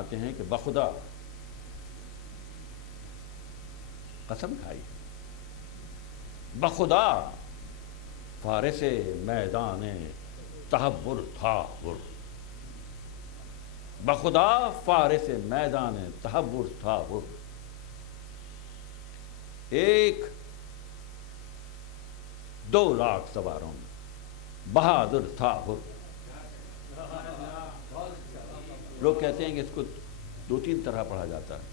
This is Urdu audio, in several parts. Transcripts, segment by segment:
فرماتے ہیں کہ بخدا قسم کھائی، بخدا فارس میدان تحور تھا ہر، بخدا فارس میدان تحور تھا ہر، ایک 2 لاکھ سواروں میں بہادر تھا ہر۔ لوگ کہتے ہیں کہ اس کو 2-3 طرح پڑھا جاتا ہے،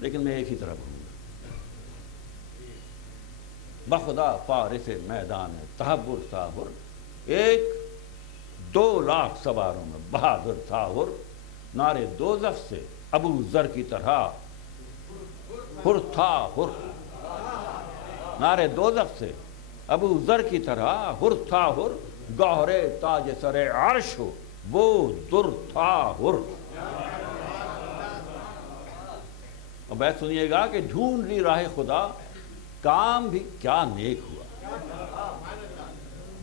لیکن میں ایک ہی طرح پڑھوں گا۔ بخدا فارس میدان تحور تھا ہر، ایک 2 لاکھ سواروں میں بہادر تھا ہر، نعرے دوزخ سے ابو ذر کی طرح ہر تھا ہر، نعرے دوزخ سے ابو ذر کی طرح ہر تھا ہر، گوہر تاج سر عرش ہو وہ در تھا ہر۔ اور بات سنیے گا کہ ڈھونڈ لی راہ خدا کام بھی کیا نیک ہوا،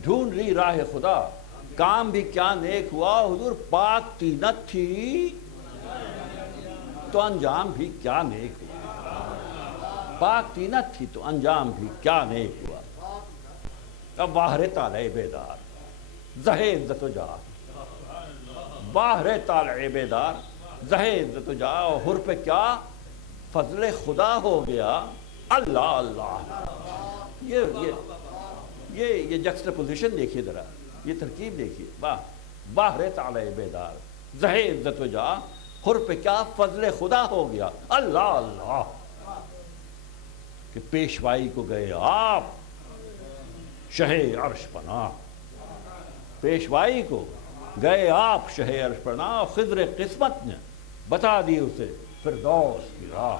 ڈھونڈ لی راہ خدا کام بھی کیا نیک ہوا، حضور پاک طینت تھی تو انجام بھی کیا نیک ہوا، پاک طینت تھی تو انجام بھی کیا نیک ہوا۔ اب باہر طالع بیدار زہے عزت و جاہ، باہر طالع بیدار زہے عزت و جاہ، اور ہر پہ کیا فضل خدا ہو گیا، اللہ اللہ۔ یہ جکسٹاپوزیشن دیکھیے ذرا، یہ ترکیب دیکھیے، باہر طالع بیدار زہے عزت و جاہ، ہر پہ کیا فضل خدا ہو گیا، اللہ اللہ۔ کہ پیشوائی کو گئے آپ شہ عرش پناہ، پیشوائی کو گئے آپ شہ عرش پناہ، خضر قسمت نے بتا دی اسے فردوس کی راہ،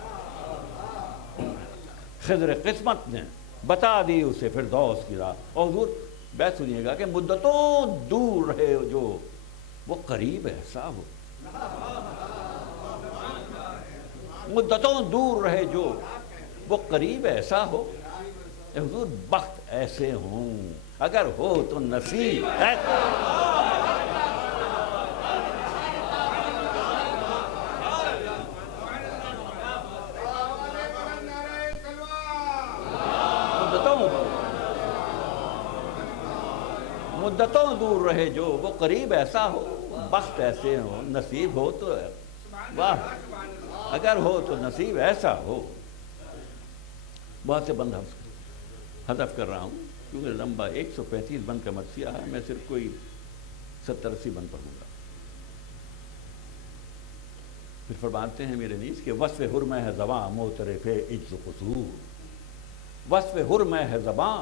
خضر قسمت نے بتا دی اسے فردوس کی راہ۔ اور حضور بات سنیے گا کہ مدتوں دور رہے جو وہ قریب ایسا ہو، مدتوں دور رہے جو وہ قریب ایسا ہو، حضور بخت ایسے ہوں اگر ہو تو نصیب ہے۔ مدتوں دور رہے جو وہ قریب ایسا ہو، بخت ایسے ہو، نصیب ہو تو واہ، اگر ہو تو نصیب ایسا ہو۔ بہت سے بند حذف کر رہا ہوں کیونکہ لمبا 135 بند کا مرثیہ ہے، میں صرف کوئی 70-80 بند پڑھوں گا۔ پھر فرماتے ہیں میرے نیز کہ وصف حرمہ ہے زباں معترف عجز و قصور، وصف حرمہ ہے زباں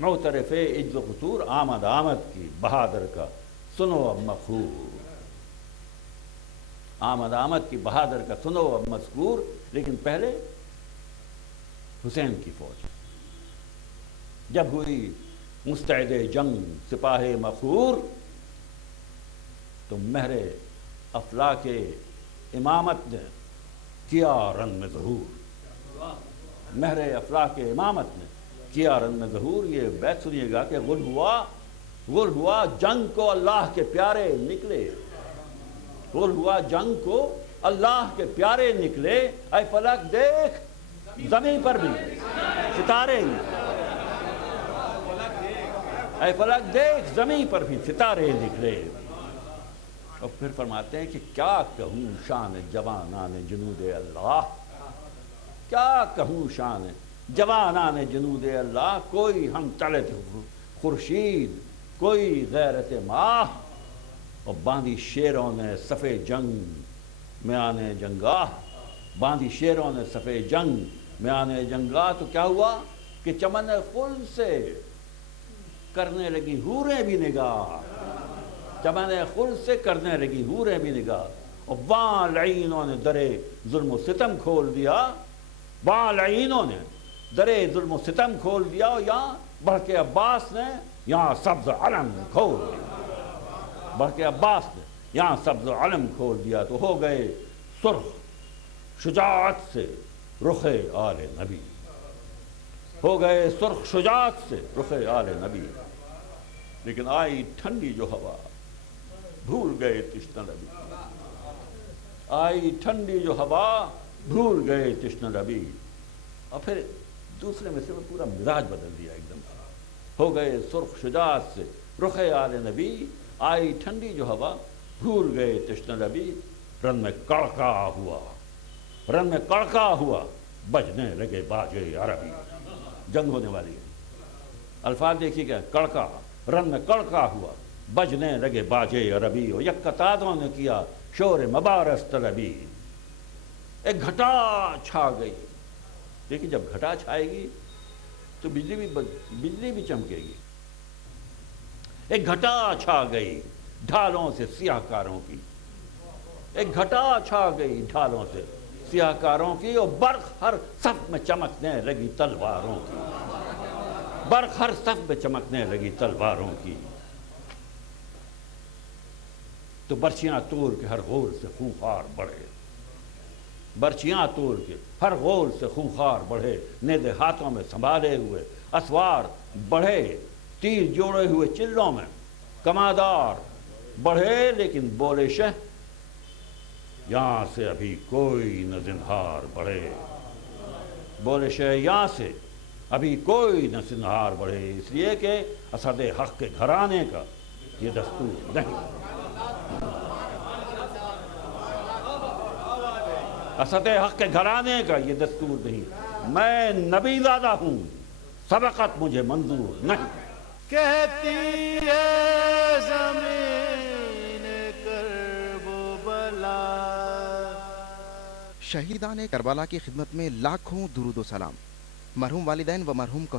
معترف عجز و قصور، آمد آمد کی بہادر کا سنو اب مفخور، آمد آمد کی بہادر کا سنو اب مذکور۔ لیکن پہلے حسین کی فوج جب ہوئی مستعد جنگ سپاہ مخور، تو مہر افلاک امامت نے کیا رن میں ظہور، مہر افلاک امامت نے کیا رن میں ظہور۔ یہ بیت سنیے گا کہ غل ہوا جنگ کو اللہ کے پیارے نکلے، غل ہوا جنگ کو اللہ کے پیارے نکلے، اے فلک دیکھ زمین پر بھی ستارے، اے فلک دیکھ زمین پر بھی ستارے نکلے۔ اور پھر فرماتے ہیں کہ کیا کہوں شان جوانان جنود اللہ، کیا کہوں شان جوانان جنود اللہ، کوئی ہم طلعت خورشید کوئی غیرت ماہ، اور باندھی شیروں نے صف جنگ میان جنگاہ، باندھی شیروں نے صف جنگ میان جنگاہ۔ تو کیا ہوا کہ چمن خلد سے کرنے لگی حوریں بھی نگاہ، چمن خلد سے کرنے لگی حوریں بھی نگاہ، اور وہاں لعینوں نے درے ظلم و ستم کھول دیا، وہاں لعینوں نے درے ظلم و ستم کھول دیا، اور یہاں بڑھ کے عباس نے یہاں سبز علم کھول دیا، بڑھ کے عباس نے یہاں سبز علم کھول دیا۔ تو ہو گئے سرخ شجاعت سے رخ آل نبی، ہو گئے سرخ شجاعت سے رخ آل نبی۔ لیکن آئی ٹھنڈی جو ہوا بھول گئے تشنہ نبی، آئی ٹھنڈی جو ہوا بھول گئے تشنہ ربی. اور پھر دوسرے میں سے وہ پورا مزاج بدل دیا ایک دم سے. ہو گئے سرخ شجاعت سے رخ آل نبی. آئی ٹھنڈی جو ہوا بھول گئے تشنہ ربی. رن میں کڑکا ہوا، رن میں کڑکا ہوا، بجنے لگے باجے عربی. جنگ ہونے والی ہے. الفاظ دیکھیے کیا، کڑکا، رن میں کڑکا ہوا، بجنے لگے باجے عربی. اور یک قطادوں نے کیا شور مبارز طلبی. ایک گھٹا چھا گئی. دیکھیے جب گھٹا چھائے گی تو بجلی بھی چمکے گی. ایک گھٹا چھا گئی ڈھالوں سے سیاہ کاروں کی. ایک گھٹا چھا گئی ڈھالوں سے سیاہ کاروں کی. اور برق ہر صف میں چمکنے لگی تلواروں کی. برق ہر صف میں چمکنے لگی تلواروں کی. تو برچیاں توڑ کے ہر غول سے خونخوار بڑھے. برچیاں توڑ کے ہر غول سے خونخوار بڑھے. نیزے ہاتھوں میں سنبھالے ہوئے اسوار بڑھے. تیر جوڑے ہوئے چلوں میں کمادار بڑھے. لیکن بولے شہ یہاں سے ابھی کوئی نہ زنہار بڑھے. بولے شہ یہاں سے ابھی کوئی نہ زنہار بڑھے. اس لیے کہ اسد حق کے گھرانے کا یہ دستور نہیں. اسد حق کے گھرانے کا یہ دستور نہیں. میں نبی زادہ ہوں، سبقت مجھے منظور نہیں. کہتی ہے زمین کرب و بلا. شہیدان کربلا کی خدمت میں لاکھوں درود و سلام. مرحوم والدین و مرحوم کو